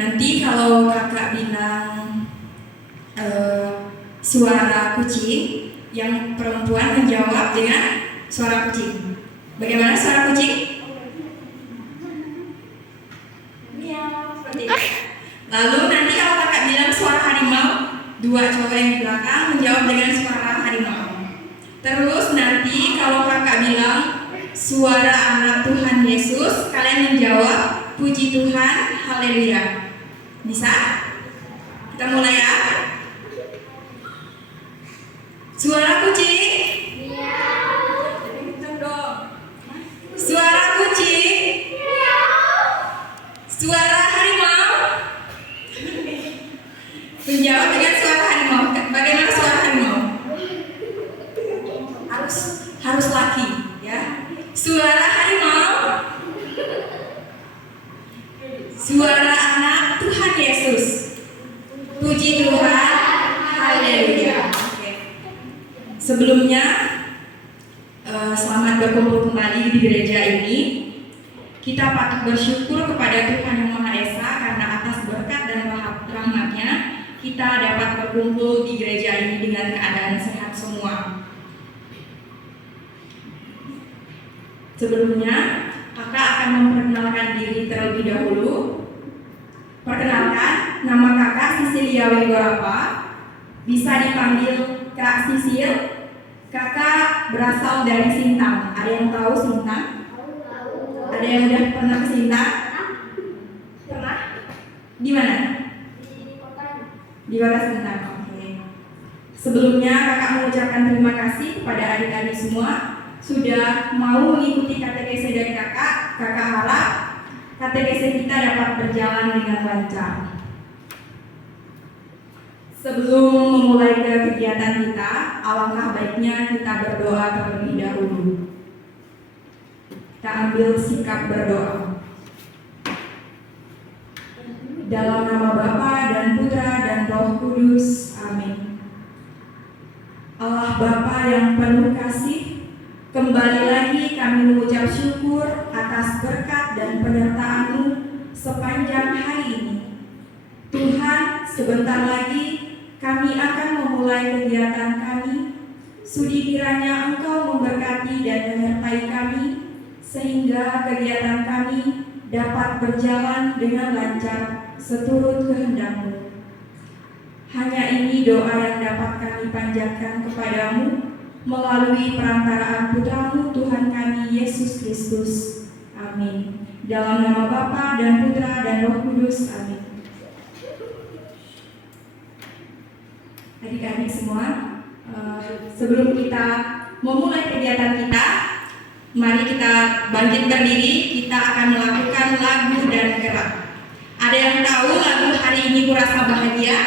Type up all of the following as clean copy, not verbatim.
Nanti kalau kakak bilang suara kucing, yang perempuan menjawab dengan suara kucing. Bagaimana suara kucing? Miau, seperti itu. Lalu nanti kalau kakak bilang suara harimau, dua cowok yang di belakang menjawab dengan suara harimau. Terus nanti kalau kakak bilang suara anak Tuhan Yesus, kalian menjawab puji Tuhan, haleluya. Bisa? Kita mulai ya. Suara kucing. Suara kucing. Suara harimau. Menjawab dengan suara harimau. Bagaimana suara harimau? Harus laki, ya. Suara harimau. Suara anak Tuhan Yesus. Puji Tuhan, haleluya. Sebelumnya, selamat berkumpul kembali di gereja ini. Kita patut bersyukur kepada Tuhan Yang Maha Esa karena atas berkat dan rahmat-Nya kita dapat berkumpul di gereja ini dengan keadaan sehat semua. Sebelumnya, kakak akan memperkenalkan diri terlebih dahulu. Perkenalkan, nama kakak Sisilia Wenggorapa, bisa dipanggil Kak Sisil. Kakak berasal dari Sintang. Ada yang tahu Sintang? Ada yang udah pernah ke Sintang? Pernah? Di mana? Di kota Sintang. Oke. Sebelumnya kakak mengucapkan terima kasih kepada adik-adik semua sudah mau mengikuti katekese dari kakak. Kakak harap katekese kita dapat berjalan dengan lancar. Sebelum memulai kegiatan kita, alangkah baiknya kita berdoa terlebih dahulu. Kita ambil sikap berdoa. Dalam nama Bapa dan Putra dan Roh Kudus, amin. Allah Bapa yang penuh kasih, kembali lagi kami mengucap syukur atas berkat dan penyertaan-Mu sepanjang hari ini. Tuhan, sebentar lagi kami akan memulai kegiatan kami. Sudi kiranya Engkau memberkati dan menyertai kami, sehingga kegiatan kami dapat berjalan dengan lancar seturut kehendak-Mu. Hanya ini doa yang dapat kami panjatkan kepadamu melalui perantaraan Putra-Mu Tuhan kami Yesus Kristus. Amin. Dalam nama Bapa dan Putra dan Roh Kudus. Amin. Adik-adik semua, sebelum kita memulai kegiatan kita, mari kita bangkit berdiri. Kita akan melakukan lagu dan gerak. Ada yang tahu lagu Hari Ini Kurasa Bahagia?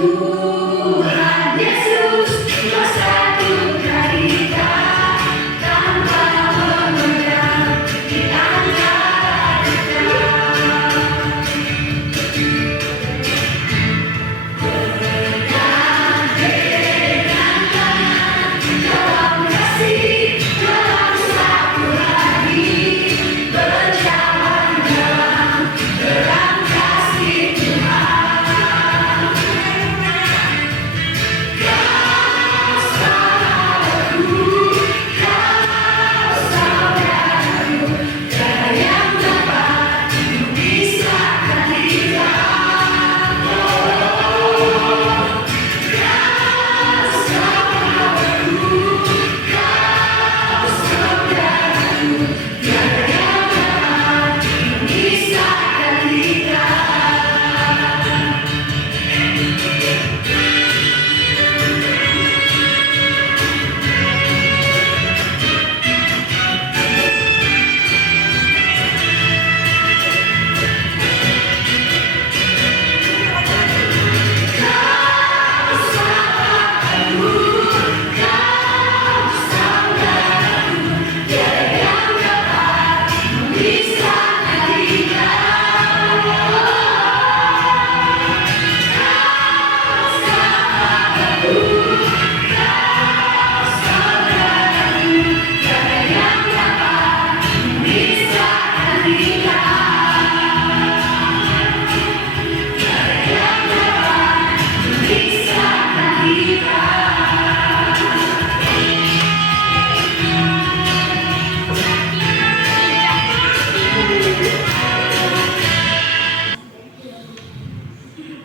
Tuhan Yesus, Kau satukan kita tanpa memandang di antara kita. Pegang tangan dalam kasih, dalam satu hati, berjalan dalam terang kasih Tuhan.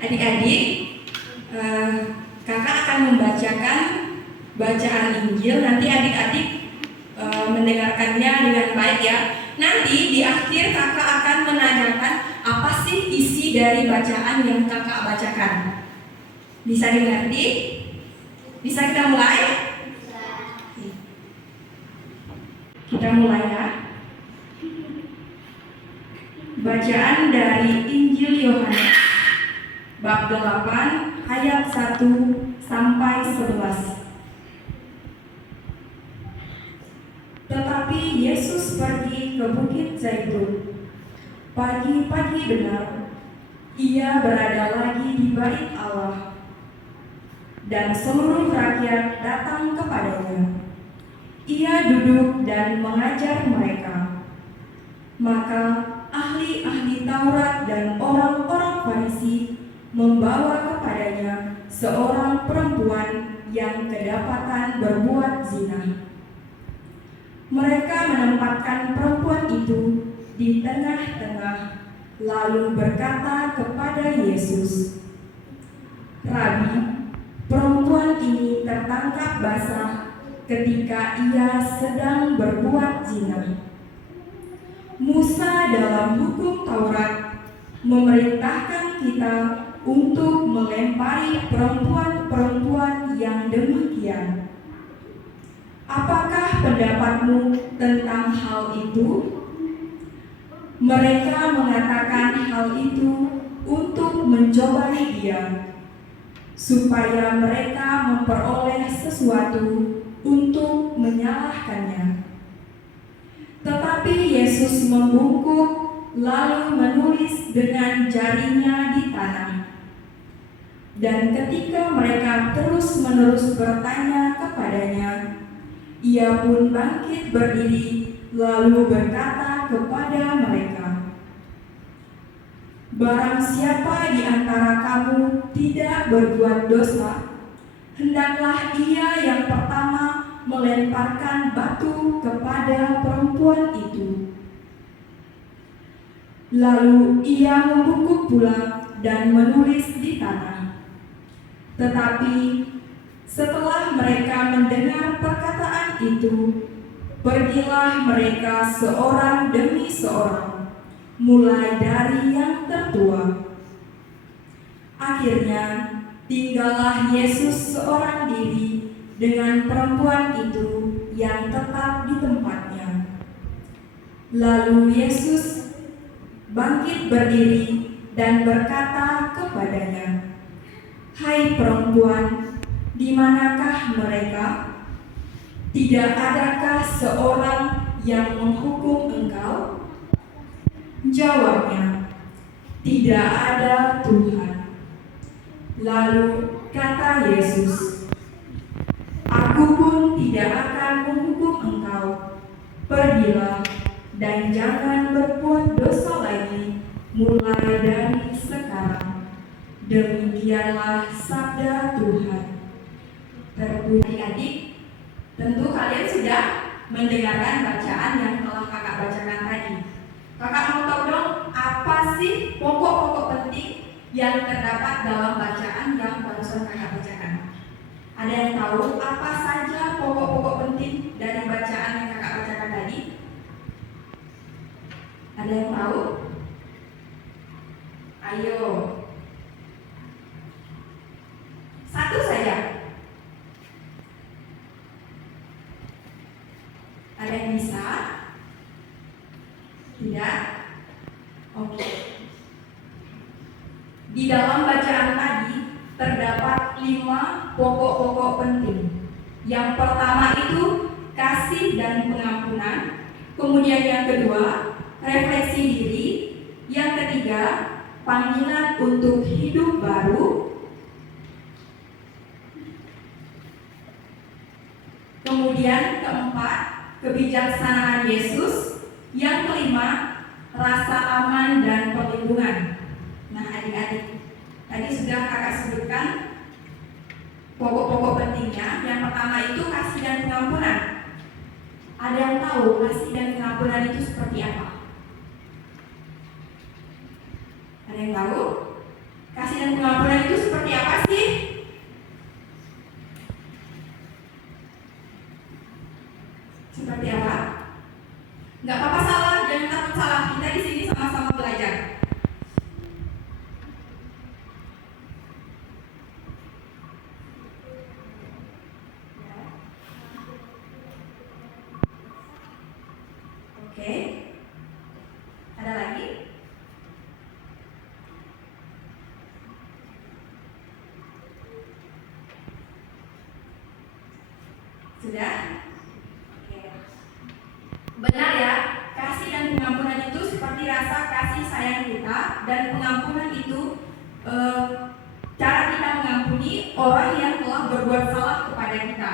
Adik-adik, kakak akan membacakan bacaan Injil. Nanti adik-adik mendengarkannya dengan baik ya. Nanti di akhir kakak akan menanyakan apa sih isi dari bacaan yang kakak bacakan. Bisa dimengerti? Bisa kita mulai? Kita mulai ya. Bacaan dari Injil Yohanes bab 8 ayat 1 sampai 11. Tetapi Yesus pergi ke Bukit Zaitun. Pagi-pagi benar, ia berada lagi di bait Allah, dan seluruh rakyat datang kepadanya. Ia duduk dan mengajar mereka. Maka ahli-ahli Taurat dan orang-orang Farisi membawa kepadanya seorang perempuan yang kedapatan berbuat zina. Mereka menempatkan perempuan itu di tengah-tengah, lalu berkata kepada Yesus, "Rabi, perempuan ini tertangkap basah ketika ia sedang berbuat zina. Musa dalam hukum Taurat memerintahkan kita untuk melempari perempuan-perempuan yang demikian. Apakah pendapatmu tentang hal itu?" Mereka mengatakan hal itu untuk mencobai dia, supaya mereka memperoleh sesuatu untuk menyalahkannya. Tetapi Yesus membungkuk lalu menulis dengan jarinya di tanah. Dan ketika mereka terus-menerus bertanya kepadanya, ia pun bangkit berdiri lalu berkata kepada mereka, "Barang siapa di antara kamu tidak berbuat dosa, hendaklah ia yang pertama melemparkan batu kepada perempuan itu." Lalu ia membungkuk pula dan menulis di tanah. Tetapi setelah mereka mendengar perkataan itu, pergilah mereka seorang demi seorang, mulai dari yang tertua. Akhirnya tinggallah Yesus seorang diri dengan perempuan itu yang tetap di tempatnya. Lalu Yesus bangkit berdiri dan berkata kepadanya, "Hai Hai perempuan, di manakah mereka? Tidak adakah seorang yang menghukum engkau? Jawabnya, tidak ada Tuhan. Lalu kata Yesus, Aku pun tidak akan menghukum engkau. Pergilah dan jangan berbuat dosa lagi mulai dari sekarang. Demikianlah sabda Tuhan. Adik-adik, tentu kalian sudah mendengarkan bacaan yang telah kakak bacakan tadi. Kakak mau tahu dong, apa sih pokok-pokok penting yang terdapat dalam bacaan yang barusan kakak bacakan? Ada yang tahu apa saja pokok-pokok penting dari bacaan yang kakak bacakan tadi? Ada yang tahu? Ayo. Satu saja. Ada yang bisa? Tidak? Oke. Di dalam bacaan tadi terdapat 5 pokok-pokok penting. Yang pertama itu kasih dan pengampunan. Kemudian yang kedua, refleksi diri. Yang ketiga, panggilan untuk hidup baru. Kemudian keempat, kebijaksanaan Yesus. Yang kelima, rasa aman dan perlindungan. Nah adik-adik, tadi sudah kakak sebutkan pokok-pokok pentingnya. Yang pertama itu kasih dan pengampunan. Ada yang tahu kasih dan pengampunan itu seperti apa? Ada yang tahu? Kasih dan pengampunan itu seperti apa sih? Seperti apa? Nggak apa-apa salah, jangan takut salah. Kita di sini sama-sama belajar. Oke. Ada lagi? Sudah? Benar ya, kasih dan pengampunan itu seperti rasa kasih sayang kita, dan pengampunan itu cara kita mengampuni orang yang telah berbuat salah kepada kita.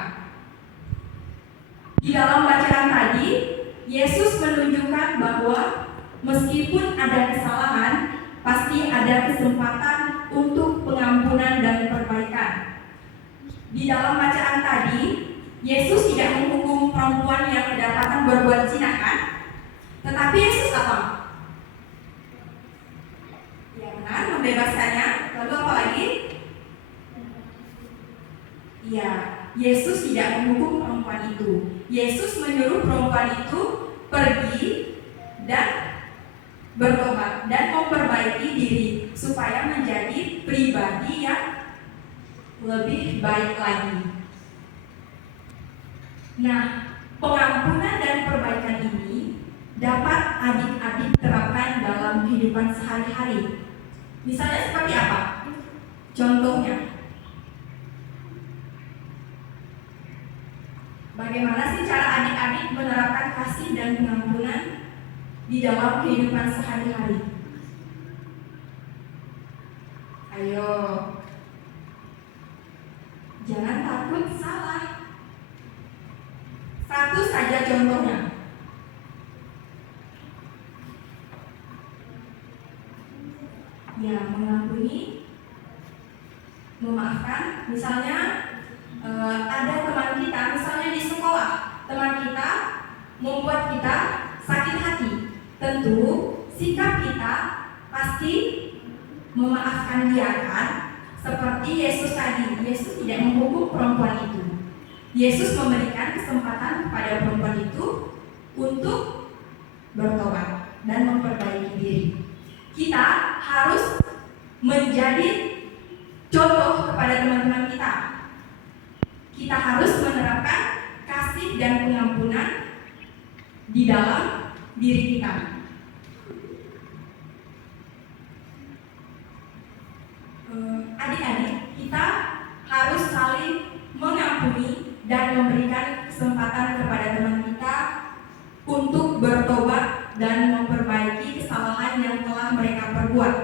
Di dalam bacaan tadi, Yesus menunjukkan bahwa meskipun ada kesalahan, pasti ada kesempatan untuk pengampunan dan perbaikan. Di dalam bacaan tadi, Yesus tidak menghukum perempuan yang kedapatan berbuat zina, kan? Tetapi Yesus apa? Ya benar, membebaskannya. Lalu apa lagi? Ya, Yesus tidak menghukum perempuan itu. Yesus menyuruh perempuan itu pergi dan bertobat dan memperbaiki diri supaya menjadi pribadi yang lebih baik lagi. Nah, pengampunan dan perbaikan ini dapat adik-adik terapkan dalam kehidupan sehari-hari. Misalnya seperti apa? Contohnya, bagaimana sih cara adik-adik menerapkan kasih dan pengampunan di dalam kehidupan sehari-hari? Ayo, jangan takut salah. Satu saja contohnya. Ya, mengampuni, memaafkan. Misalnya ada teman kita, misalnya di sekolah, teman kita membuat kita sakit hati. Tentu sikap kita pasti memaafkan dia, kan? Seperti Yesus tadi, Yesus tidak menghukum perempuan itu. Yesus memberikan kesempatan kepada perempuan itu untuk bertobat dan memperbaiki diri. Kita harus menjadi contoh kepada teman-teman kita. Kita harus menerapkan kasih dan pengampunan di dalam diri kita. Adik-adik, kita memberikan kesempatan kepada teman kita untuk bertobat dan memperbaiki kesalahan yang telah mereka perbuat.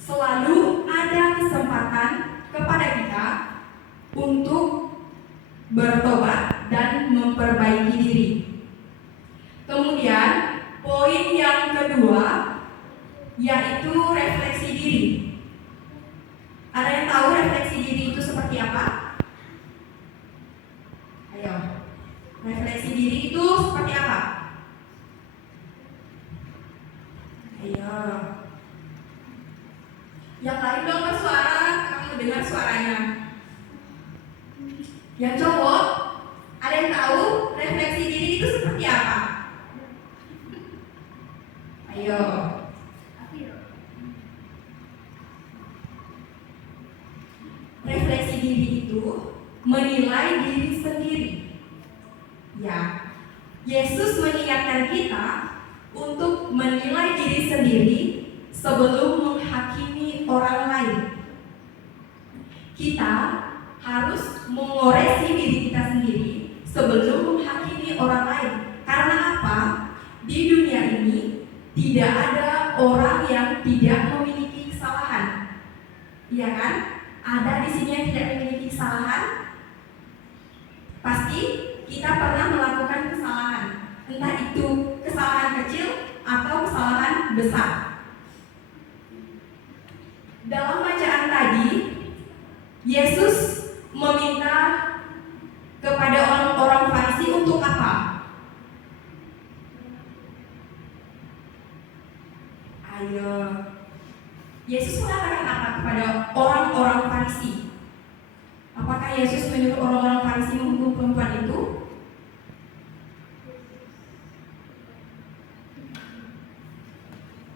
Selalu ada kesempatan kepada kita untuk bertobat dan memperbaiki diri. Kemudian poin yang kedua yaitu refleksi diri. Ada yang tahu refleksi diri itu seperti apa? Ayo, refleksi diri itu seperti apa? Ayo, yang lain dong bersuara, kamu dengar suaranya. Yang cowok, ada yang tahu refleksi diri itu seperti apa? Ayo. Refleksi diri itu menilai diri sendiri. Ya, Yesus mengingatkan kita untuk menilai diri sendiri sebelum menghakimi orang lain. Kita harus mengoreksi diri kita sendiri sebelum menghakimi orang lain. Karena apa? Di dunia ini tidak ada orang yang tidak memiliki kesalahan. Iya kan? Ada di sini yang tidak memiliki kesalahan? Pasti kita pernah melakukan kesalahan. Entah itu kesalahan kecil atau kesalahan besar. Dalam bacaan tadi, Yesus meminta kepada orang-orang Farisi untuk apa? Ayo. Yesus mengatakan apa kepada orang-orang Farisi? Apakah Yesus menyuruh orang-orang Farisi menghukum perempuan itu?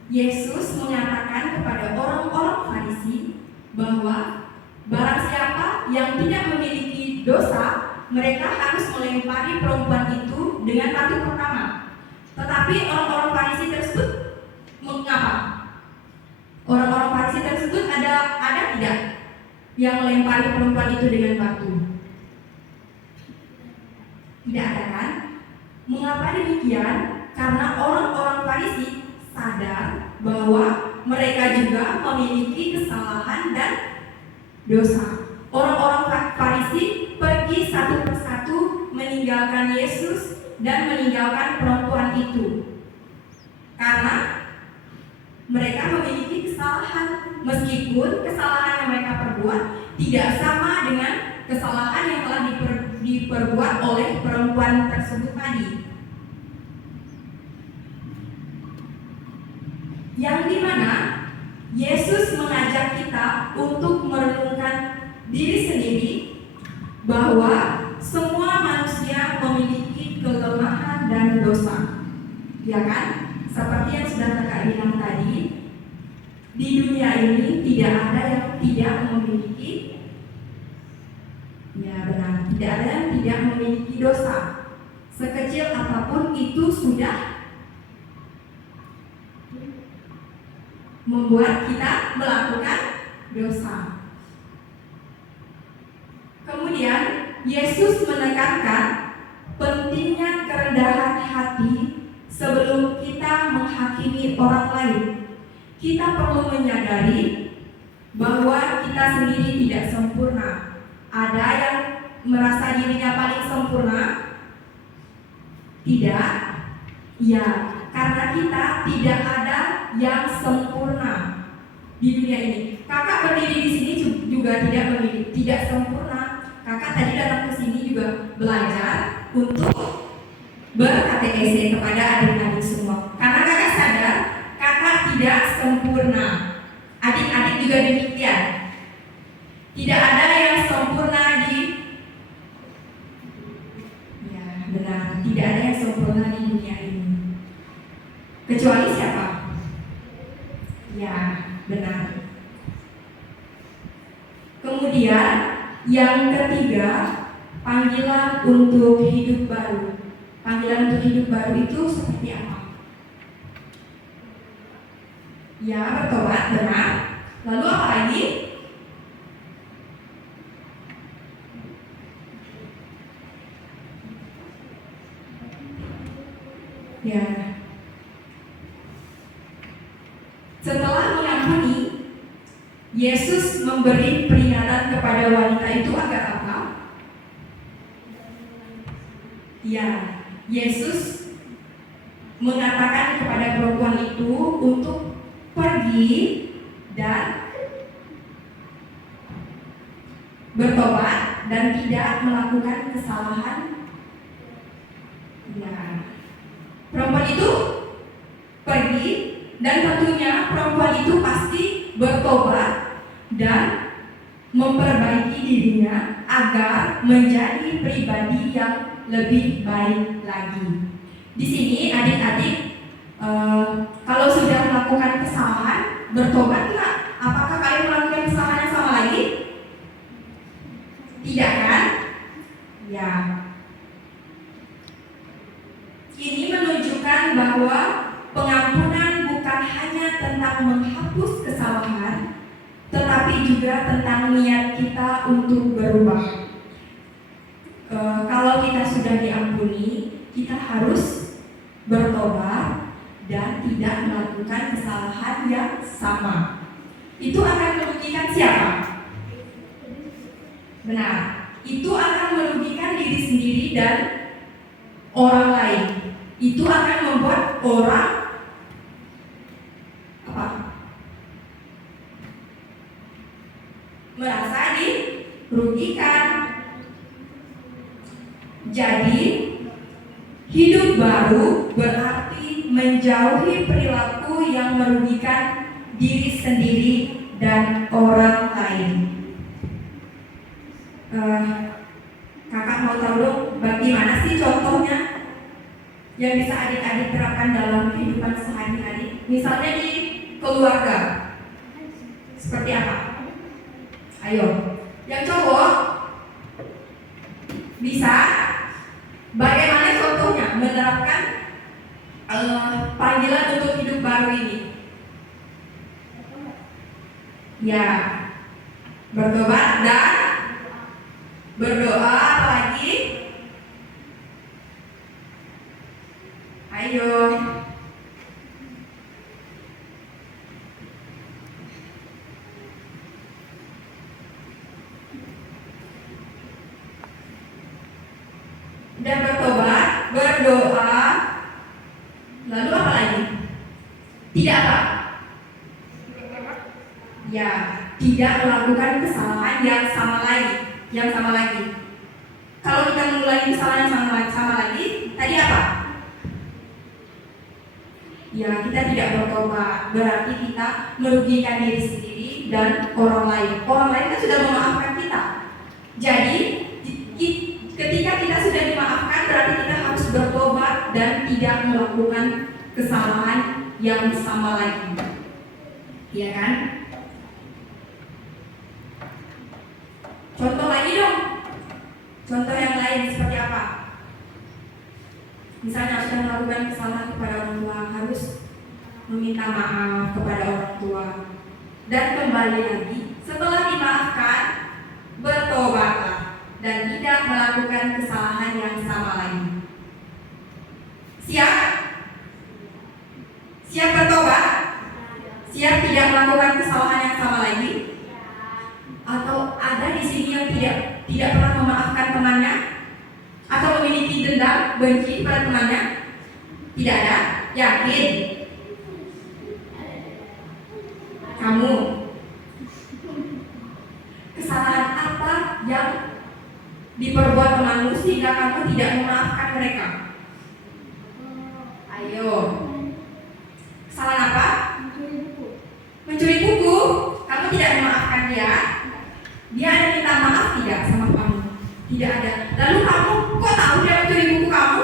Yesus mengatakan kepada orang-orang Farisi bahwa barang siapa yang tidak memiliki dosa, mereka harus melempari perempuan itu dengan batu pertama. Tetapi orang-orang Farisi tersebut mengapa? Orang-orang Farisi tersebut ada tidak yang melempari perempuan itu dengan batu? Tidak ada kan? Mengapa demikian? Karena orang-orang Farisi sadar bahwa mereka juga memiliki kesalahan dan dosa. Orang-orang Farisi pergi satu persatu meninggalkan Yesus dan meninggalkan perempuan itu karena mereka memiliki kesalahan, meskipun kesalahan yang mereka perbuat tidak sama dengan kesalahan yang telah diperbuat oleh perempuan tersebut tadi. Yang dimana Yesus mengajak kita untuk merenungkan diri sendiri bahwa semua manusia memiliki kelemahan dan dosa, ya kan? Seperti yang sudah kakak bilang tadi, di dunia ini tidak ada yang tidak memiliki, ya benar, tidak ada yang tidak memiliki dosa. Sekecil apapun itu sudah membuat kita melakukan dosa. Kemudian Yesus menekankan pentingnya kerendahan hati sebelum kita menghakimi orang lain. Kita perlu menyadari bahwa kita sendiri tidak sempurna. Ada yang merasa dirinya paling sempurna? Tidak. Ya, karena kita tidak ada yang sempurna di dunia ini. Kakak berdiri di sini juga tidak sempurna. Kakak tadi datang ke sini juga belajar untuk ber-KTEC kepada adik-adik semua. Karena kakak sadar kakak tidak sempurna. Adik-adik juga demikian. Tidak ada yang sempurna di, ya benar, tidak ada yang sempurna di dunia ini. Kecuali siapa? Ya benar. Kemudian yang ketiga, panggilan untuk hidup baru. Panggilan untuk hidup baru itu seperti apa? Ya, bertobat, benar. Lalu apa lagi? Ya. Setelah mengampuni, Yesus memberi peringatan kepada wanita itu agar apa? Ya, Yesus mengatakan kepada perempuan itu untuk pergi dan bertobat dan tidak melakukan kesalahan. Nah, perempuan itu pergi dan tentunya perempuan itu pasti bertobat dan memperbaiki dirinya agar menjadi pribadi yang lebih baik lagi. Di sini adik-adik, kalau sudah melakukan kesalahan, bertobat nggak? Apakah kalian melakukan kesalahan yang sama lagi? Tidak kan? Ya. Ini menunjukkan bahwa pengampunan bukan hanya tentang menghapus kesalahan, tetapi juga tentang niat kita untuk berubah. Kalau kita sudah diampuni, kita harus bertobat dan tidak melakukan kesalahan yang sama. Itu akan merugikan siapa? Benar, itu akan merugikan diri sendiri dan orang lain. Itu akan membuat orang apa? Merasa dirugikan. Jadi, hidup baru berarti menjauhi perilaku yang merugikan diri sendiri dan orang lain. Kakak mau tahu dong bagaimana sih contohnya yang bisa adik-adik terapkan dalam kehidupan sehari-hari? Misalnya di keluarga, seperti apa? Ayo, yang cowok bisa bagaimana contohnya menerapkan panggilan untuk hidup baru ini? Ya, bertobat dan berdoa. Apa lagi? Ayo. Dan bertobat, berdoa. Lalu apa lagi? Tidak apa? Ya, tidak melakukan kesalahan yang sama lagi. Kalau kita mengulangi kesalahan yang sama lagi, tadi apa? Ya, kita tidak bertobat, berarti kita merugikan diri sendiri dan orang lain. Orang lain kan sudah memaafkan kita. Jadi, ketika kita sudah dimaafkan, berarti kita harus bertobat dan tidak melakukan kesalahan yang sama lagi. Iya kan? Contoh lagi dong. Contoh yang lain seperti apa? Misalnya sudah melakukan kesalahan kepada orang tua, harus meminta maaf kepada orang tua dan kembali lagi. Setelah dimaafkan, bertobatlah dan tidak melakukan kesalahan yang sama lagi. Siap? Siap bertobat? Siap tidak melakukan kesalahan yang sama lagi? Atau ada di sini yang tidak pernah memaafkan temannya? Atau memiliki dendam, benci pada temannya? Tidak ada? Yakin? Kamu? Kesalahan apa yang diperbuat temanmu sehingga kamu tidak memaafkan mereka? Ayo. Kesalahan apa? Mencuri buku. Kamu tidak memaafkan dia? Dia ada minta maaf tidak sama kamu? Tidak ada. Lalu kamu kok tahu dia mencuri buku kamu?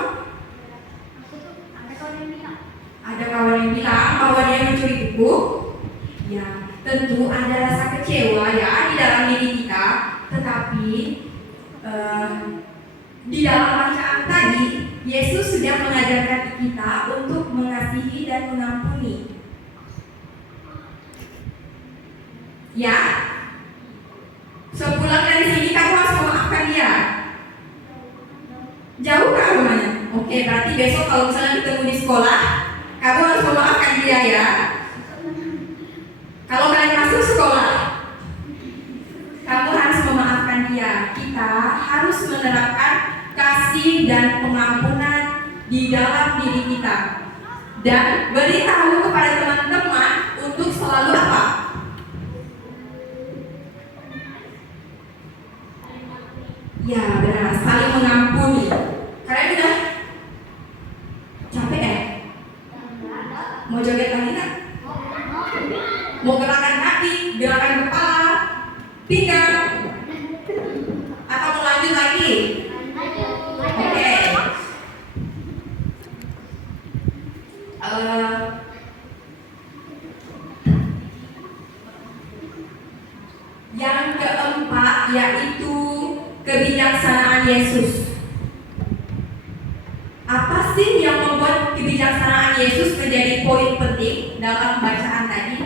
Ada kawan yang bilang bahwa dia mencuri buku. Ya, tentu ada rasa kecewa ya di dalam diri kita. Tetapi di dalam bacaan tadi, Yesus sudah mengajarkan kita untuk mengasihi dan mengampuni. Ya, sepulang dari sini kamu harus memaafkan dia. Jauh kah rumahnya? Oke. Oke, berarti besok kalau misalnya ketemu di sekolah, kamu harus memaafkan dia ya. Kalau kalian masuk sekolah, kamu harus memaafkan dia. Kita harus menerapkan kasih dan pengampunan di dalam diri kita. Dan beritahu kepada teman-teman untuk selalu apa? Ya benar, saling mengampuni. Kalian udah capek ya? Mau joget lagi nggak? Mau gerakan kaki, gerakan kepala, pinggang, atau mau lanjut lagi? Oke. Yang keempat yaitu kebijaksanaan Yesus. Apa sih yang membuat kebijaksanaan Yesus menjadi poin penting dalam bacaan tadi?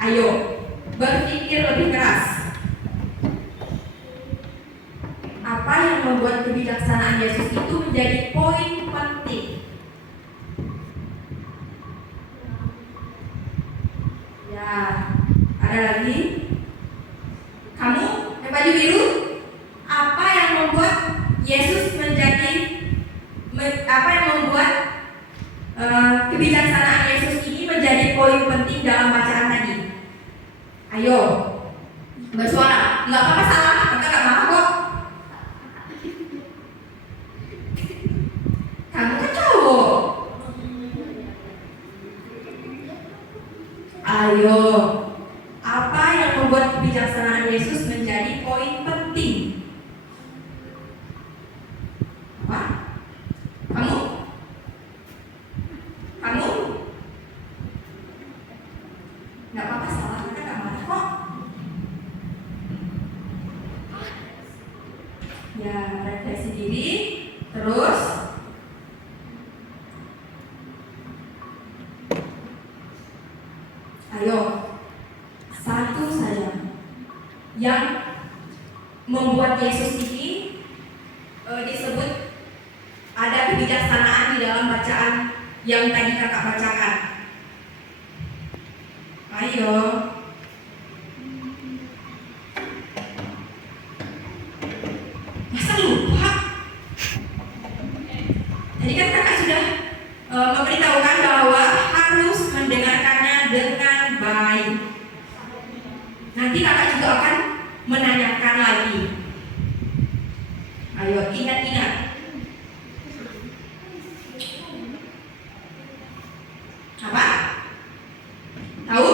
Ayo, berpikir lebih keras. Apa yang membuat kebijaksanaan Yesus itu menjadi poin penting? Ya, ada lagi? Kamu yang baju biru? Apa yang membuat Yesus apa yang membuat kebijaksanaan Yesus ini menjadi poin penting dalam bacaan tadi? Ayo, bersuara. Nggak apa-apa salah, kakak nggak marah kok. Kamu kan cowok. Ayo, apa yang membuat kebijaksanaan Yesus menjadi poin penting? Apa? Kamu? Nggak apa-apa salah, kita nggak marah kok. Ya, refleksi diri. Terus ayo, satu saja yang membuat Yesus ini disebut ada kebijaksanaan di dalam bacaan yang tadi kakak bacakan. Ayo. Masa lupa? Tadi kan kakak sudah memberitahukan bahwa harus mendengarkannya dengan baik. Nanti kakak juga akan menanyakan lagi. Ayo, ingat-ingat. Apa? Tahu?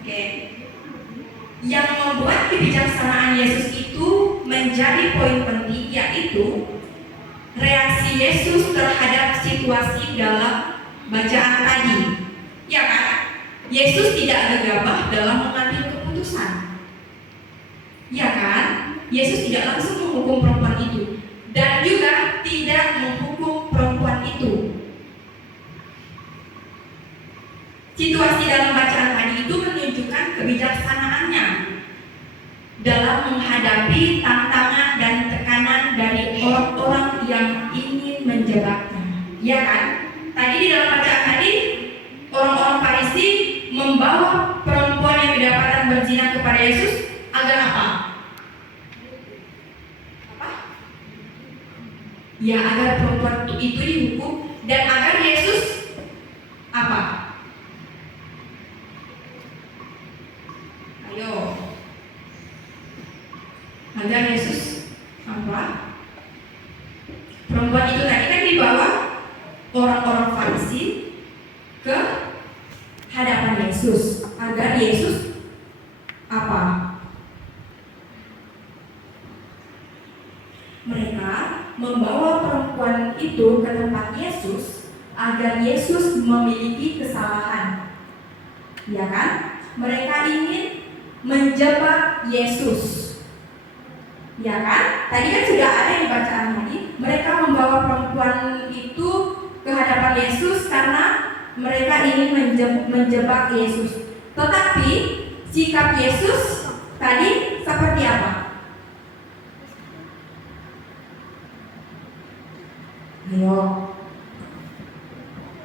Oke. Yang membuat kebijaksanaan Yesus itu menjadi poin penting yaitu reaksi Yesus terhadap situasi dalam bacaan tadi. Ya kan? Yesus tidak gegabah dalam mengambil keputusan. Ya kan? Yesus tidak langsung menghukum perempuan itu dan juga tidak menghukum perempuan itu. Situasi dalam bacaan tadi itu menunjukkan kebijaksanaannya dalam menghadapi tantangan dan tekanan dari orang-orang yang ingin menjebaknya. Ya kan? Tadi di dalam bacaan tadi orang-orang Farisi membawa perempuan yang kedapatan berzina kepada Yesus agar apa? Ya, agar perempuan itu dihukum dan agar Yesus apa? Ayo. Agar Yesus apa? Perempuan itu tadi kan dibawa orang-orang Farisi ke hadapan Yesus agar Yesus apa? Mereka membawa perempuan itu ke tempat Yesus agar Yesus memiliki kesalahan. Ya kan? Mereka ingin menjebak Yesus. Ya kan? Tadi kan sudah ada di bacaan tadi. Mereka membawa perempuan itu ke hadapan Yesus karena mereka ingin menjebak Yesus. Tetapi sikap Yesus tadi seperti apa? Ayo.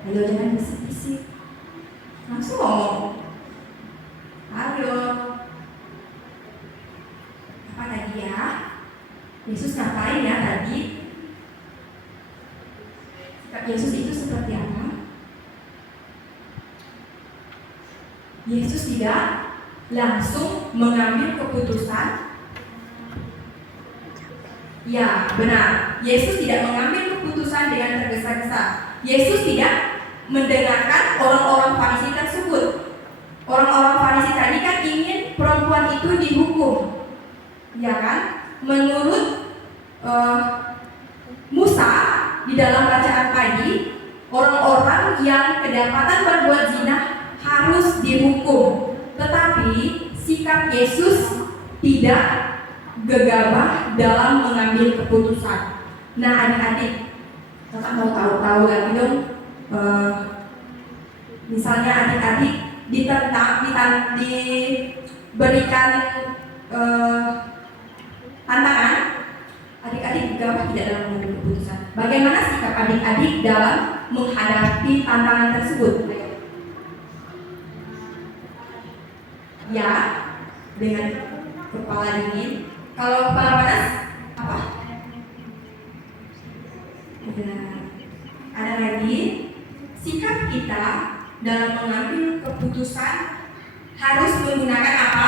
Ayo jangan bisik-bisik. Langsung ngomong. Ayo. Apa tadi ya? Yesus ngapain ya tadi? Sikap Yesus itu seperti apa? Yesus tidak langsung mengambil keputusan. Ya, benar. Yesus tidak mengambil keputusan dengan tergesa-gesa. Yesus tidak mendengarkan orang-orang Farisi tersebut. Orang-orang Farisi tadi kan ingin perempuan itu dihukum, ya kan? Menurut Musa di dalam bacaan tadi, orang-orang yang kedapatan berbuat zina harus dihukum. Tetapi sikap Yesus tidak gegabah dalam mengambil keputusan. Nah, adik-adik, kakak mau tahu lagi dong. Misalnya adik-adik diberikan tantangan, adik-adik gegabah tidak dalam mengambil keputusan. Bagaimana sikap adik-adik dalam menghadapi tantangan tersebut? Ya, dengan kepala dingin. Kalau kepala panas, apa? Ada lagi. Sikap kita dalam mengambil keputusan harus menggunakan apa?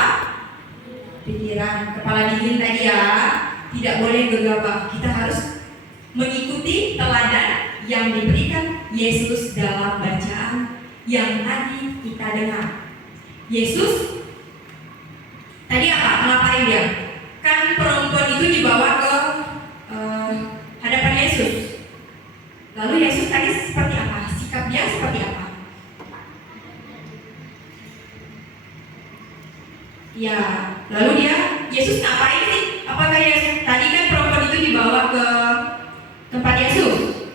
Pikiran. Kepala dingin tadi ya. Tidak boleh gegabah. Kita harus mengikuti teladan yang diberikan Yesus dalam bacaan yang tadi kita dengar. Yesus tadi apa? Ngapain dia? Kan perempuan itu dibawa ke hadapan Yesus. Lalu Yesus tadi seperti apa? Sikap dia seperti apa? Ya, lalu Yesus ngapain sih? Apakah Yesus tadi kan perempuan itu dibawa ke tempat Yesus?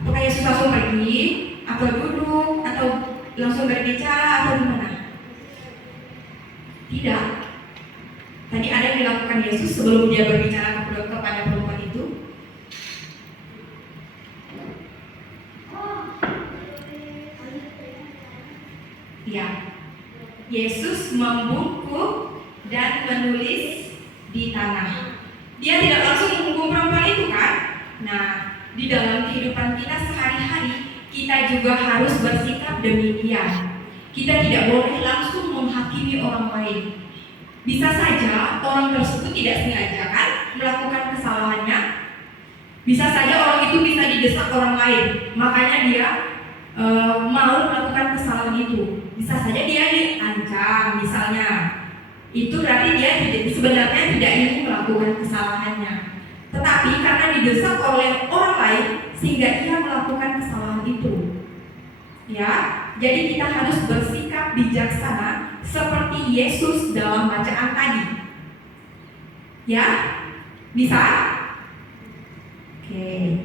Apakah Yesus langsung pergi, atau duduk, atau langsung berbicara, atau gimana? Tidak. Tadi ada yang dilakukan Yesus sebelum dia berbicara kepada perempuan itu. Ya, Yesus membungkuk dan menulis di tanah. Dia tidak langsung menghukum perempuan itu kan? Nah, di dalam kehidupan kita sehari-hari, kita juga harus bersikap demikian. Kita tidak boleh langsung menghakimi orang lain. Bisa saja orang tersebut tidak sengaja kan melakukan kesalahannya. Bisa saja orang itu bisa didesak orang lain, makanya dia mau melakukan kesalahan itu. Bisa saja dia diancam misalnya. Itu berarti dia sebenarnya tidak ingin melakukan kesalahannya. Tetapi karena didesak oleh orang lain sehingga ia melakukan kesalahan itu. Ya, jadi kita harus bersikap bijaksana seperti Yesus dalam bacaan tadi. Ya, bisa? Oke.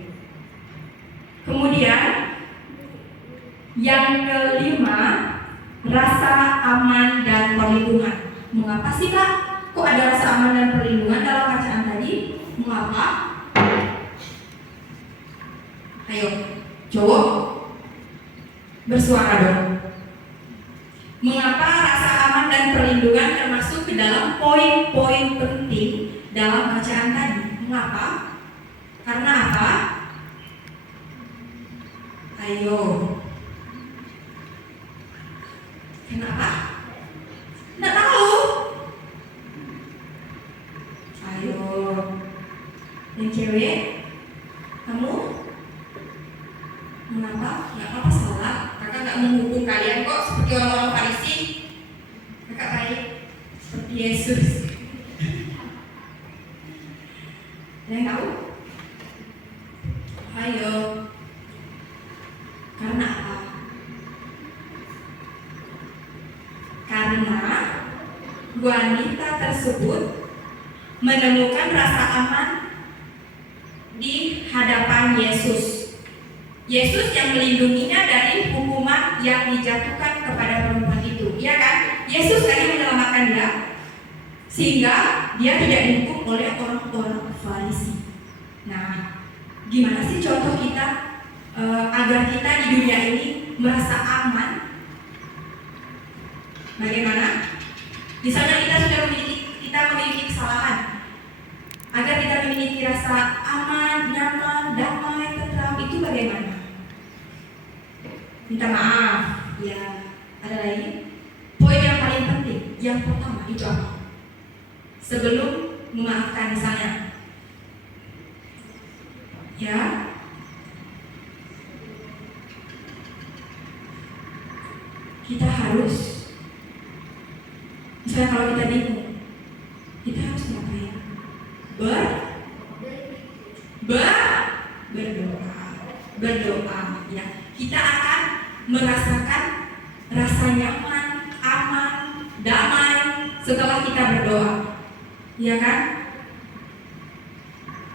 Kemudian yang kelima, rasa aman dan perlindungan. Mengapa sih Kak? Kok ada rasa aman dan perlindungan dalam bacaan tadi? Mengapa? Ayo, cowok bersuara dong. Mengapa rasa aman dan perlindungan termasuk ke dalam poin-poin penting dalam bacaan tadi? Mengapa? Karena apa? Ayo. Kenapa? Nggak tahu. Ayo. Yang cewek, kamu? Mengapa? Nggak apa-apa salah. Kakak nggak menghukum kalian kok seperti orang-orang Farisi. Kakak baik seperti Yesus. Yang tahu? Ayo. Karena apa? Karena wanita tersebut menemukan rasa aman di hadapan Yesus. Yesus yang melindunginya dari hukuman yang dijatuhkan kepada perempuan itu. Iya kan? Yesus tadi menyelamatkan dia sehingga dia tidak dihukum oleh orang-orang Farisi. Nah, Gimana sih contoh kita agar kita di dunia ini merasa aman? Bagaimana? Misalnya kita memiliki kesalahan, agar kita memiliki rasa aman, nyaman, damai, tentram, itu bagaimana? Minta maaf. Ya, ada lagi. Poin yang paling penting, yang pertama itu apa? Sebelum memaafkan misalnya, ya, kita harus, misalnya kalau kita bingung, kita harus ngapain? Berdoa, ya. Kita akan merasakan rasa nyaman, aman, damai setelah kita berdoa, ya kan?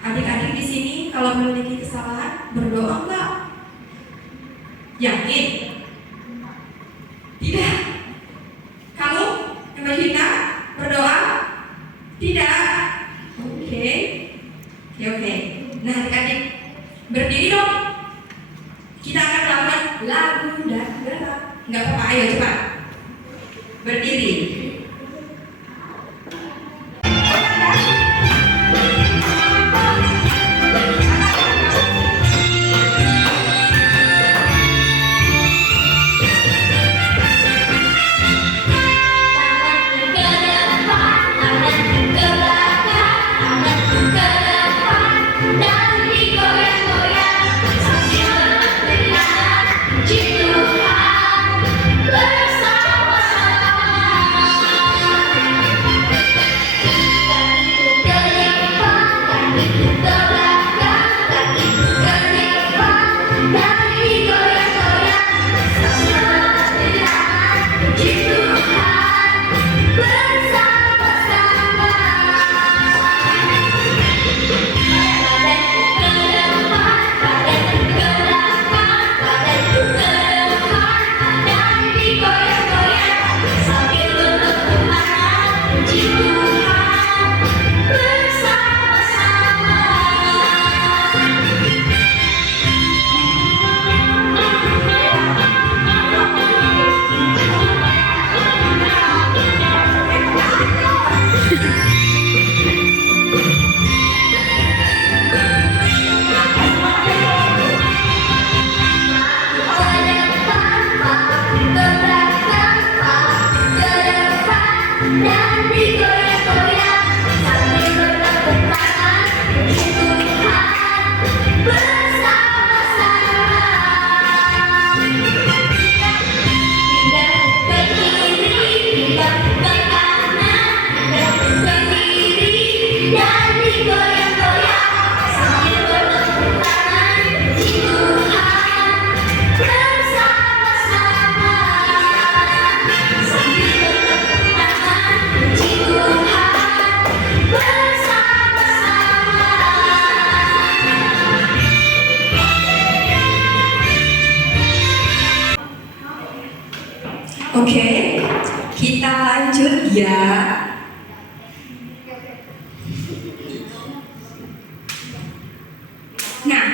Adik-adik di sini kalau memiliki kesalahan berdoa enggak? Yakin? Tidak. Kamu Imagina berdoa? Tidak. Oke. Nah, adik-adik berdiri dong. Kita akan melakukan lagu dan gerak. Enggak apa-apa, ayo cepat. Berdiri. Oke, kita lanjut ya. Nah,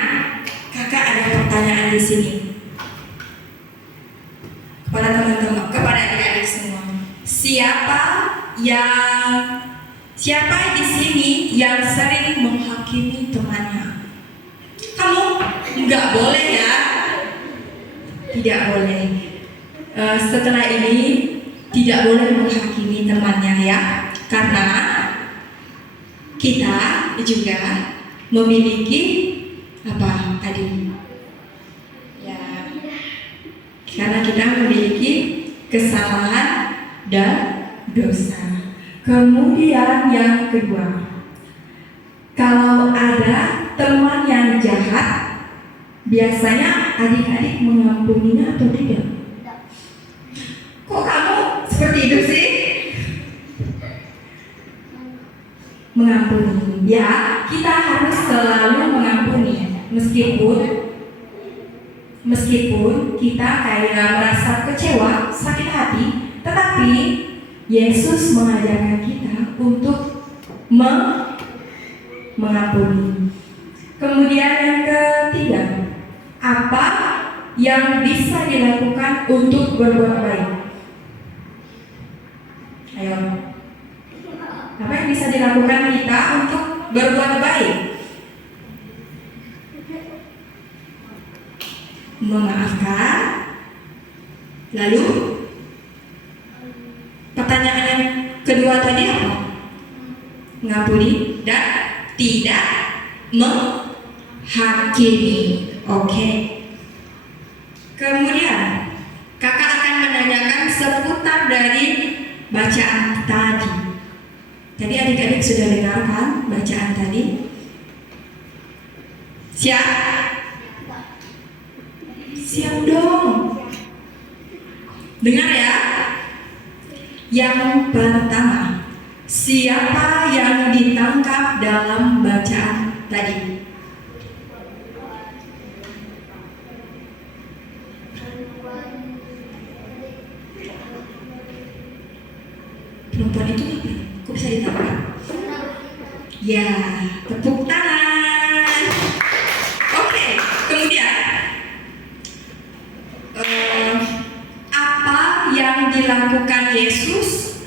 kakak ada pertanyaan di sini kepada teman-teman, kepada adik-adik semua. Siapa di sini yang sering menghakimi temannya? Kamu nggak boleh ya, tidak boleh. Setelah ini tidak boleh menghakimi temannya ya, karena kita juga memiliki apa tadi? Ya, karena kita memiliki kesalahan dan dosa. Kemudian yang kedua, kalau ada teman yang jahat, biasanya adik-adik mengampuninya atau tidak? Kok kamu seperti itu sih? Mengampuni. Ya, kita harus selalu mengampuni. Meskipun kita kayak merasa kecewa, sakit hati, tetapi Yesus mengajarkan kita untuk mengampuni. Kemudian yang ketiga, apa yang bisa dilakukan untuk berbuat baik? Ayo, apa yang bisa dilakukan kita untuk berbuat baik? Memaafkan. Lalu pertanyaan yang kedua tadi apa? Mengampuni dan tidak menghakimi. Oke. Kemudian kakak akan menanyakan seputar dari bacaan tadi. Tadi adik-adik sudah dengar kan bacaan tadi? Siap? Siap dong. Dengar ya. Yang pertama, siapa yang ditangkap dalam bacaan tadi? Perempuan itu apa? Kok bisa ditangkap? Ya, tepuk tangan. Oke, kemudian apa yang dilakukan Yesus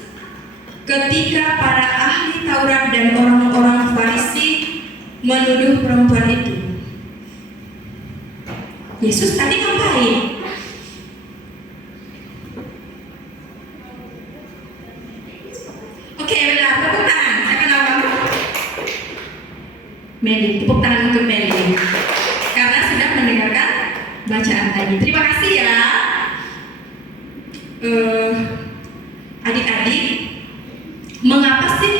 ketika para ahli Taurat dan orang-orang Farisi menuduh perempuan itu? Yesus tadi ngapain? Oke, benar, tepuk tangan. Siapa namamu? Meli, tepuk tangan untuk Meli karena sudah mendengarkan bacaan tadi. Terima kasih ya. Adik-adik, mengapa sih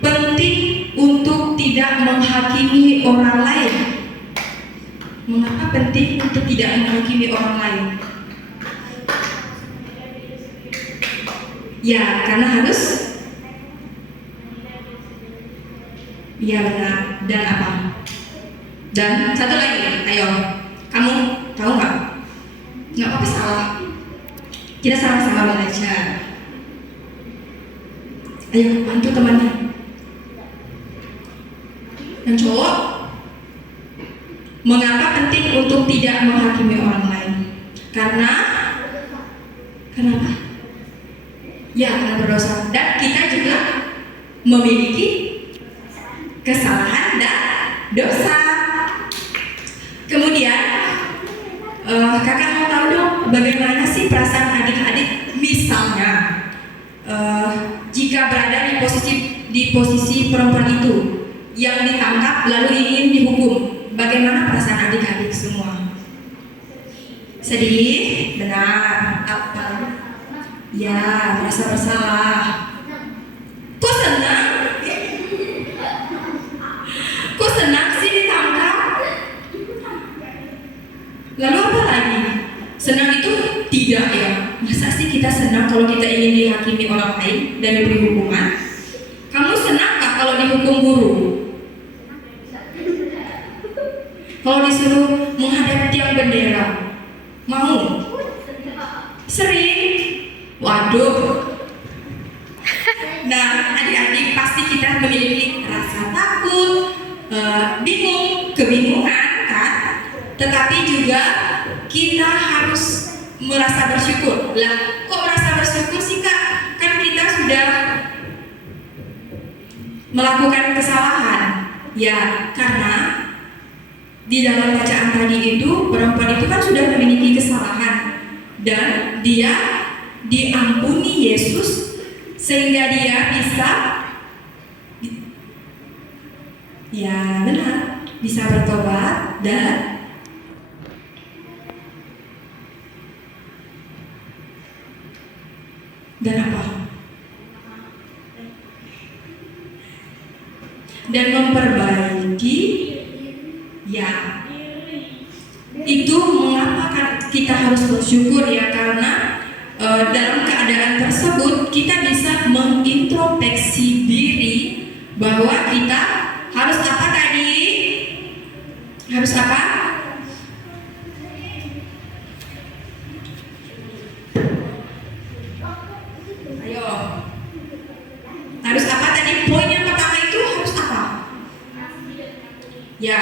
penting untuk tidak menghakimi orang lain? Mengapa penting untuk tidak menghakimi orang lain? Ya, karena harus. Ya benar. Dan apa? Dan satu lagi, ayo, kamu tahu nggak? Nggak apa-apa salah. Kita sama-sama belajar. Ayo bantu temannya. Yang cowok, mengapa penting untuk tidak menghakimi orang lain? Karena kenapa? Ya, karena berdosa. Dan kita juga memiliki kesalahan dan dosa. Kemudian kakak mau tahu dong bagaimana sih perasaan adik-adik misalnya jika berada di posisi perempuan itu yang ditangkap lalu ingin dihukum, bagaimana perasaan adik-adik semua? Sedih, benar. Apa? Ya, merasa bersalah. Kok senang? Kok senang sih ditangkap? Lalu apa lagi? Senang itu tidak ya? Masa sih kita senang kalau kita ingin dihakimi orang lain dan diberi hukuman? Kamu senang gak kalau dihukum guru? Kalau disuruh menghadap tiang bendera, mau? Sering? Waduh. Nah, adik-adik pasti kita memiliki rasa takut, bingung, kebingungan kan? Tetapi juga kita harus merasa bersyukur. Lah, kok merasa bersyukur sih kak? Kan kita sudah melakukan kesalahan. Ya, karena di dalam bacaan tadi itu perempuan itu kan sudah memiliki kesalahan dan dia diampuni Yesus sehingga dia bisa, ya benar, bisa bertobat dan apa? Dan memperbaiki, ya. Itu mengapa kita harus bersyukur ya, karena dalam keadaan tersebut kita bisa mengintrospeksi diri bahwa kita harus apa tadi? Harus apa? Ayo. Harus apa tadi? Poin yang pertama itu harus apa? Ya,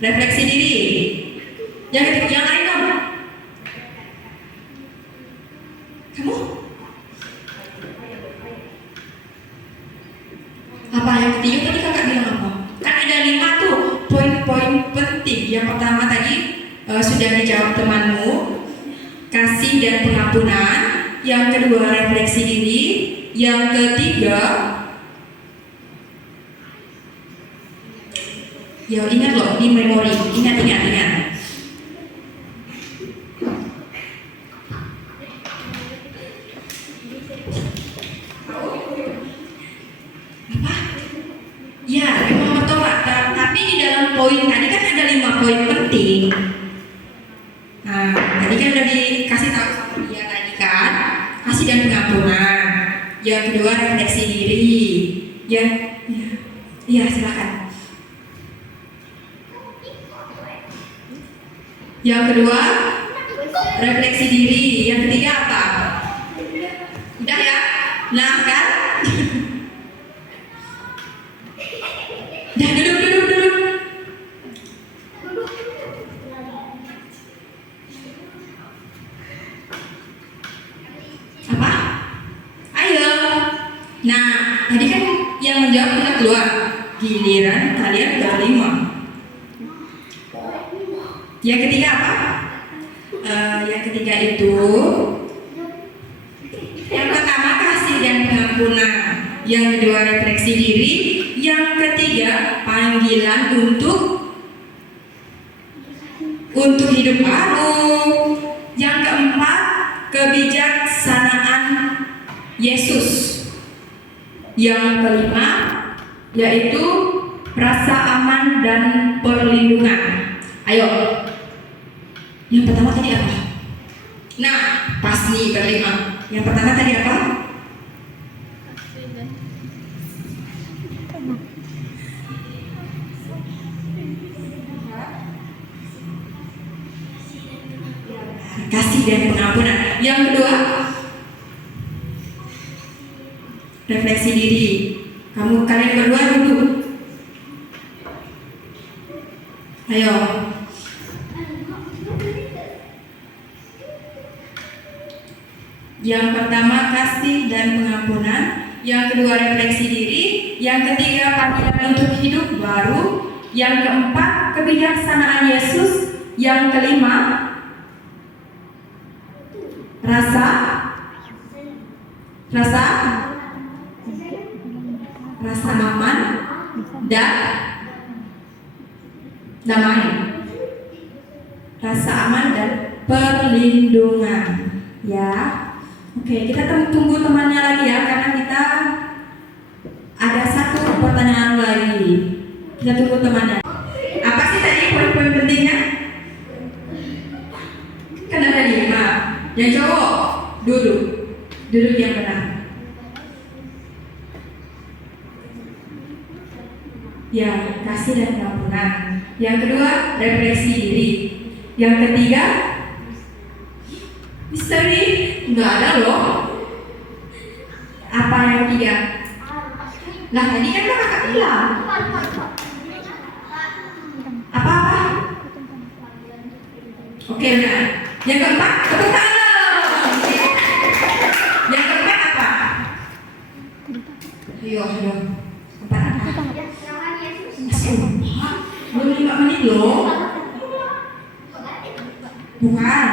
refleksi diri. Yang ketiga, yang lain dong. Kamu? Apa yang ketiga tadi kakak bilang apa? Kan ada 5 tuh poin-poin penting. Yang pertama tadi sudah dijawab temanmu, kasih dan pengampunan. Yang kedua refleksi diri. Yang ketiga, ya ingat loh, di memori, ingat. Ya, memang betul Pak. Tapi di dalam poin tadi kan ada 5 poin penting. Nah, tadi kan udah dikasih tahu sama dia tadi kan, kasih dan pengampunan. Yang kedua refleksi diri. Ya, silakan. Yang kedua refleksi diri. Yang ketiga apa? Udah ya? Nah kan? Dah duduk. Apa? Ayo. Nah, tadi kan yang menjawab udah keluar. Giliran kalian udah 5. Yang ketiga apa? Yang ketiga itu yang pertama kasih dan pengampunan. Yang kedua refleksi diri. Yang ketiga panggilan untuk hidup baru. Yang keempat kebijaksanaan Yesus. Yang kelima yaitu rasa aman dan perlindungan. Ayo. Yang pertama tadi apa? Nah, pas nih berlima. Yang pertama tadi apa? Kasih dan pengampunan. Yang kedua, refleksi diri. Kalian berdua duduk. Ayo. Yang pertama kasih dan pengampunan. Yang kedua refleksi diri. Yang ketiga panggilan untuk hidup baru. Yang keempat kebijaksanaan Yesus. Yang kelima rasa aman dan damai. Rasa aman dan perlindungan. Ya. Oke, kita tunggu temannya lagi ya, karena kita ada satu pertanyaan lagi. Kita tunggu temannya. Apa sih tadi poin-poin pentingnya? Kan ada 5. Yang cowok duduk yang benar. Ya, kasih dan pengampunan. Yang kedua refleksi diri. Yang ketiga misteri, nggak ada loh. Apa yang ketiga? Nah tadi kan kakak bilang apa? Oke benar. Yang keempat tepuk tangan. Yang keempat apa? Ayo. Keempat apa? Belum 5 menit loh. Bukan.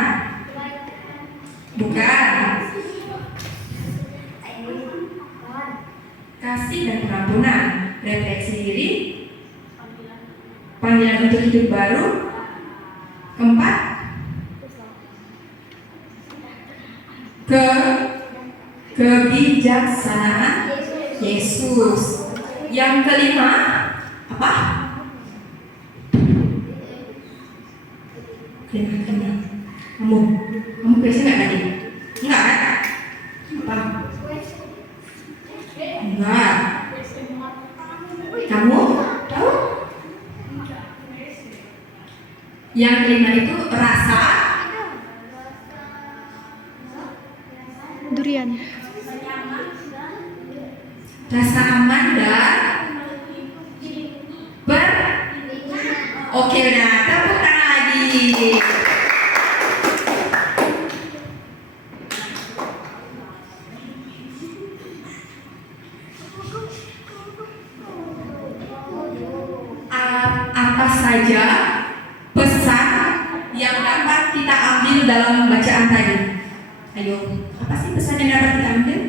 Kasih dan pengampunan, refleksi diri, panggilan untuk hidup baru. Keempat, kebijaksanaan Yesus. Yang kelima apa? Kelima. Kamu biasa nggak tadi? Enggak kan? Apa? Enggak. Kamu tahu? Yang kelima itu rasa durian. Rasa aman dan Oke, udah tepuk tangan lagi. Apa saja pesan yang dapat kita ambil dalam bacaan tadi? Ayo, apa sih pesan yang dapat kita ambil?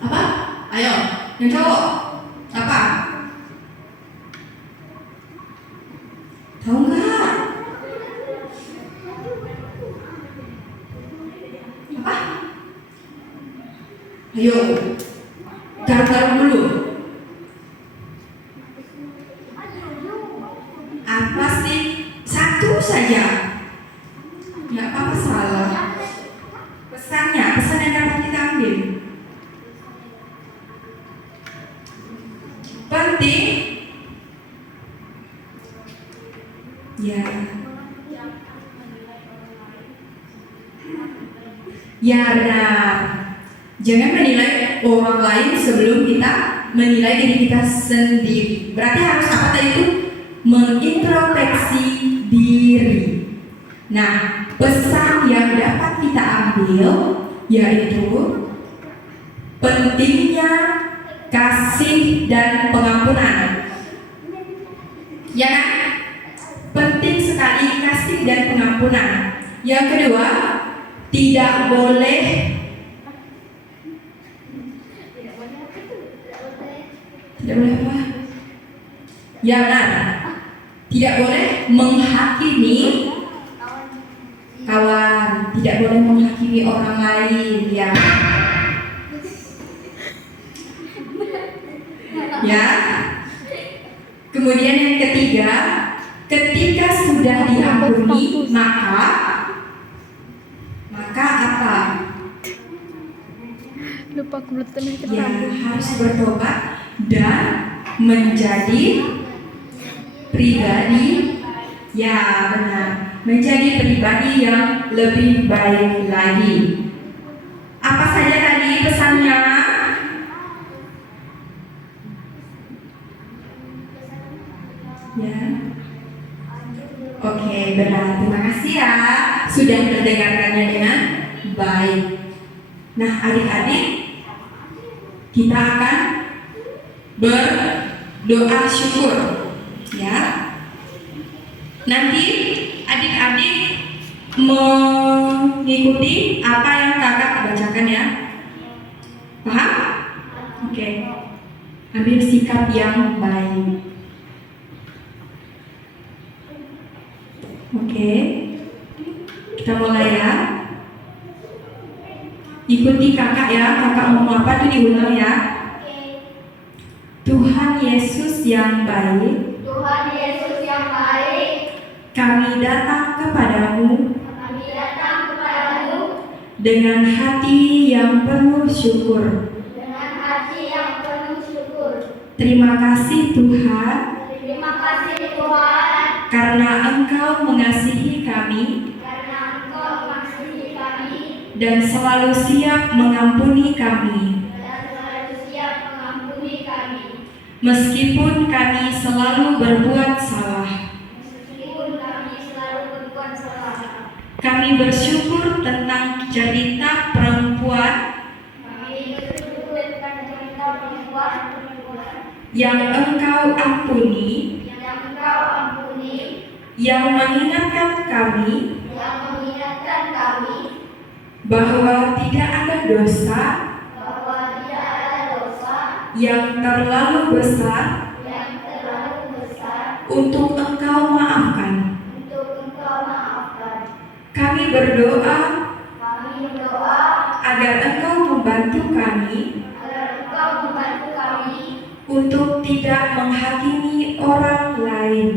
Apa? Ayo, yang cowok. Apa? Tahu nggak? Apa? Ayo, garuk-garuk dulu. Apa sih? Satu saja. Nggak apa-apa salah. Pesannya, pesan yang dapat kita ambil. Penting. Ya. Ya benar. Jangan menilai orang lain sebelum kita menilai diri kita sendiri. Berarti harus apa tadi itu? Mengintrospeksi diri. Nah, pesan yang dapat kita ambil yaitu pentingnya kasih dan pengampunan. Ya kan? Penting sekali kasih dan pengampunan. Yang kedua, tidak boleh apa? Ya benar. Tidak boleh menghakimi kawan, tidak boleh menghakimi orang lain, ya. Ya. Kemudian yang ketiga, ketika sudah diampuni, maka apa? Lupa kebetulan kita Ya, harus bertobat dan menjadi pribadi, ya benar, menjadi pribadi yang lebih baik lagi. Apa saja tadi pesannya? Ya. Oke, benar. Terima kasih ya sudah mendengarkannya dengan baik. Nah, adik-adik, kita akan berdoa syukur, ya. Nanti adik-adik mengikuti apa yang kakak bacakan ya. Paham? Oke. Ambil sikap yang baik. Oke. Kita mulai ya. Ikuti kakak ya, kakak ngomong apa tuh diulang ya. Tuhan Yesus yang baik, Tuhan Yesus yang baik, kami datang kepadamu kami datang kepadamu dengan hati yang penuh syukur. dengan hati yang penuh syukur. Terima kasih Tuhan, Terima kasih Tuhan, karena Engkau mengasihi kami karena Engkau mengasihi kami dan selalu siap mengampuni kami. dan selalu siap mengampuni kami. Meskipun kami selalu berbuat salah, Meskipun kami selalu berbuat salah, kami bersyukur tentang cerita perempuan kami bersyukur tentang cerita perempuan yang Engkau ampuni, yang Engkau ampuni, yang mengingatkan kami yang mengingatkan kami bahwa tidak ada dosa bahwa tidak ada dosa yang terlalu besar yang terlalu besar untuk Engkau maafkan. untuk Engkau maafkan. Kami berdoa Kami berdoa agar Engkau membantu kami agar Engkau membantu kami untuk tidak menghakimi orang lain,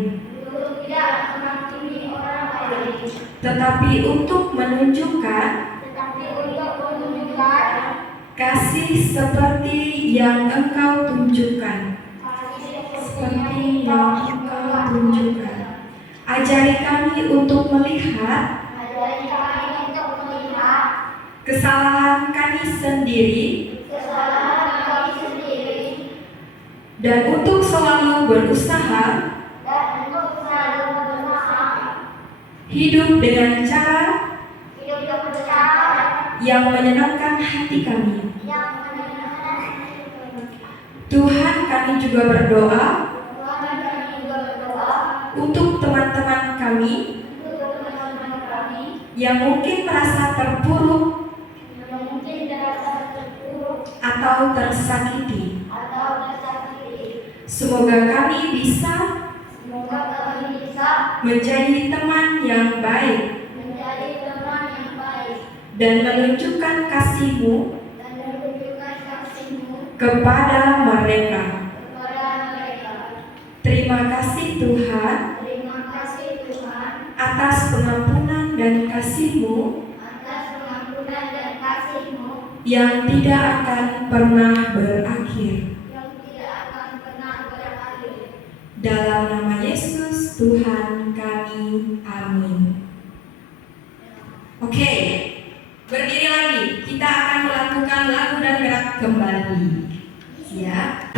untuk tidak menghakimi orang lain, tetapi untuk menunjukkan tetapi untuk menunjukkan kasih seperti yang Engkau tunjukkan. kasih Seperti yang Engkau tunjukkan. Ajari kami untuk melihat Ajari kami untuk melihat kesalahan kami sendiri kesalahan kami sendiri dan untuk selalu berusaha hidup dengan cara yang menyenangkan hati kami. Tuhan, kami juga berdoa untuk teman-teman kami yang mungkin merasa terpuruk atau tersakiti. Semoga kami bisa menjadi teman yang baik dan menunjukkan kasih-Mu kepada mereka. Terima kasih Tuhan atas pengampunan dan kasih-Mu yang tidak akan pernah berakhir. Dalam nama Yesus Tuhan kami, amin. Oke, berdiri lagi. Kita akan melakukan lagu dan gerak kembali. Siap?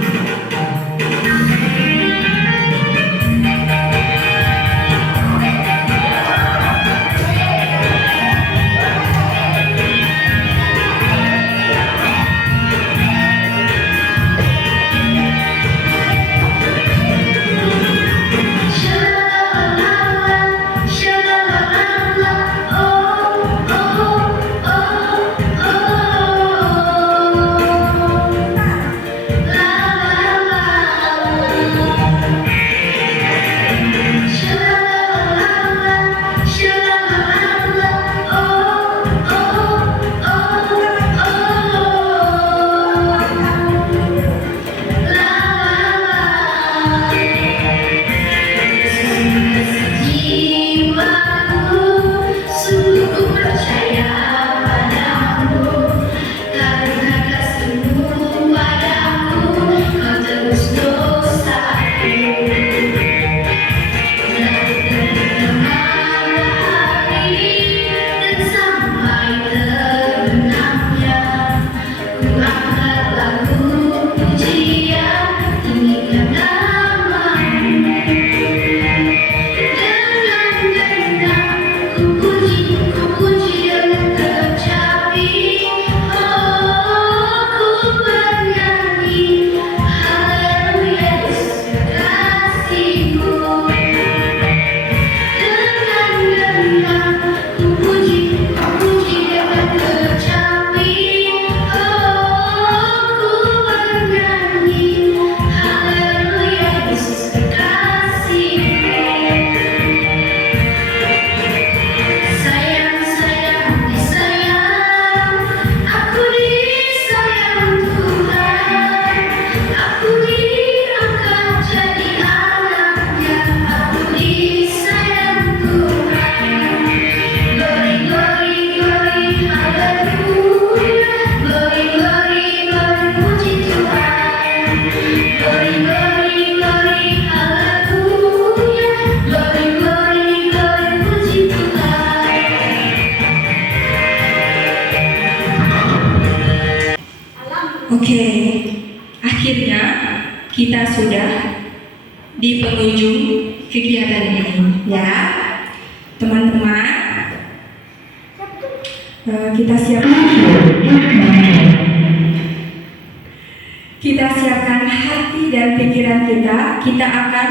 Oke, akhirnya kita sudah di penghujung kegiatan ini, ya, teman-teman. Kita siapkan hati dan pikiran kita. Kita akan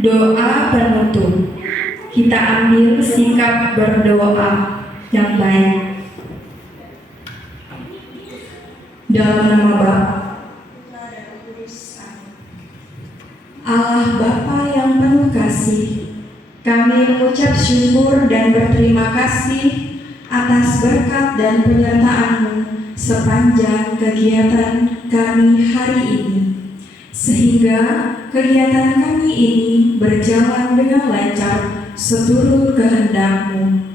doa penutup. Kita ambil sikap berdoa yang baik. Dalam nama Bapa, Putra dan Roh Kudus. Amin. Allah Bapa yang penuh kasih, kami mengucap syukur dan berterima kasih atas berkat dan penyertaan-Mu sepanjang kegiatan kami hari ini, sehingga kegiatan kami ini berjalan dengan lancar seturut kehendak-Mu.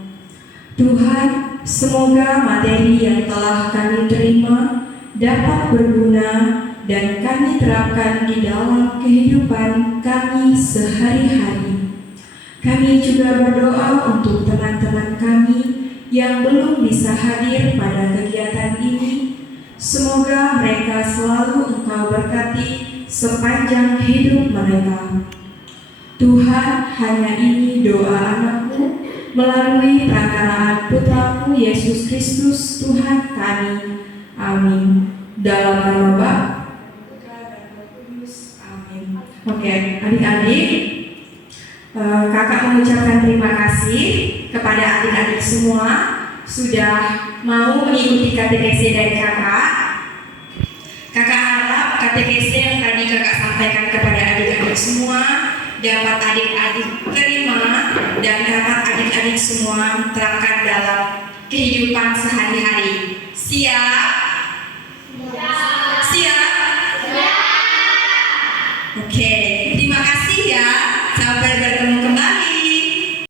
Tuhan, semoga materi yang telah kami terima dapat berguna dan kami terapkan di dalam kehidupan kami sehari-hari. Kami juga berdoa untuk teman-teman kami yang belum bisa hadir pada kegiatan ini. Semoga mereka selalu Engkau berkati sepanjang hidup mereka. Tuhan, hanya ini doa anakmu melalui perantaraan putramu Yesus Kristus Tuhan kami. Amin. Dalam nama Bapa, Putra dan Roh Kudus. Amin. Oke, adik-adik, kakak mengucapkan terima kasih kepada adik-adik semua sudah mau mengikuti katekese dari kakak. Kakak harap katekese yang tadi kakak sampaikan kepada adik-adik semua dapat adik-adik terima dan dapat adik-adik semua terapkan dalam kehidupan sehari-hari. Siap? Siap? Oke.